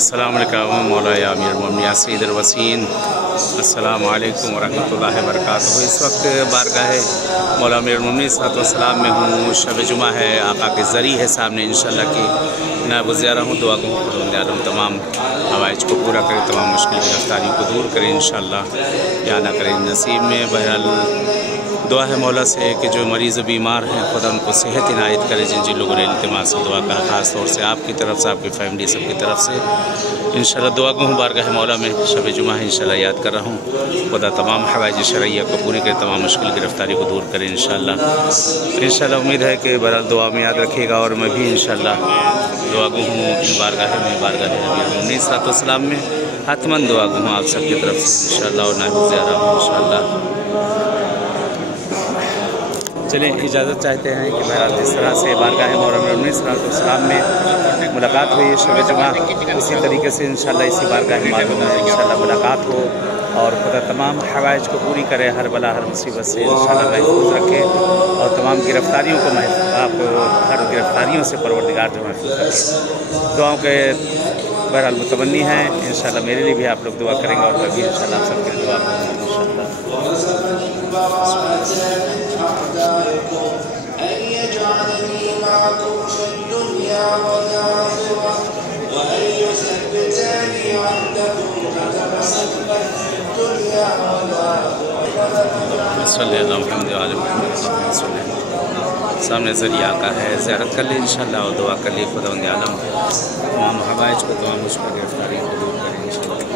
السلام علیکم مولانا امیر المومنین سید الوسین السلام علیکم ورحمۃ اللہ وبرکاتہ۔ اس وقت بارگاہ مولانا امیر المومنین صلی اللہ علیہ وسلم میں ہوں۔ شب جمعہ ہے، آقا کے ذریعہ ہے سامنے انشاءاللہ کی نائب الزیارہ ہوں۔ دعا گو خداوند عالم تمام حوائج کو پورا کرے، تمام مشکل گرفتاریوں کو دور کرے انشاءاللہ، یا نہ کرے نصیب میں۔ بہرحال دعا ہے مولا سے کہ جو مریض و بیمار ہیں خدا ان کو صحت عنایت کرے۔ جن لوگوں نے التماس سے دعا کا، خاص طور سے آپ کی طرف سے، آپ کی فیملی سب کی طرف سے انشاءاللہ دعا گو ہوں۔ بارگاہ مولا میں شب جمعہ ہے انشاءاللہ یاد کر رہا ہوں۔ خدا تمام حوائج شرعیہ کو پوری کرے، تمام مشکل گرفتاری کو دور کرے انشاءاللہ۔ امید ہے کہ بہرحال دعا میں یاد رکھیے گا، اور میں بھی انشاءاللہ دعا گو ہوں ان بارگاہ امیر المومنین صلی اللہ علیہ وسلم میں حتماً دعا گو ہوں آپ سب کی طرف سے انشاءاللہ، اور نائب الزیارہ ہوں انشاءاللہ۔ چلیں اجازت چاہتے ہیں کہ بہرحال جس طرح سے بارگاہ مولانا امیر المومنین صلی اللہ علیہ وسلم میں ملاقات ہوئی شب جمعہ، اسی طریقے سے انشاءاللہ اسی بارگاہ معظم میں انشاءاللہ ملاقات ہو، اور خدا تمام حوائج کو پوری کرے، ہر بلا ہر مصیبت سے انشاءاللہ محفوظ رکھے، اور تمام گرفتاریوں کو آپ ہر گرفتاریوں سے پروردگار جو محفوظ رکھے۔ دعاؤں کے بہرحال متمنی ہیں انشاءاللہ، میرے لیے بھی آپ لوگ دعا کریں گے، اور میں بھی انشاءاللہ آپ سب کے لیے دعا کروں گا انشاءاللہ۔ صلی اللہ محمد وعلی محمد سامنے ذریعہ آقا ہے، زیارت کر لیں انشاءاللہ، اور دعا کر لیں خداوند عالم تمام حوائج کو، تمام مشکل گرفتاری کو دور کریں انشاءاللہ۔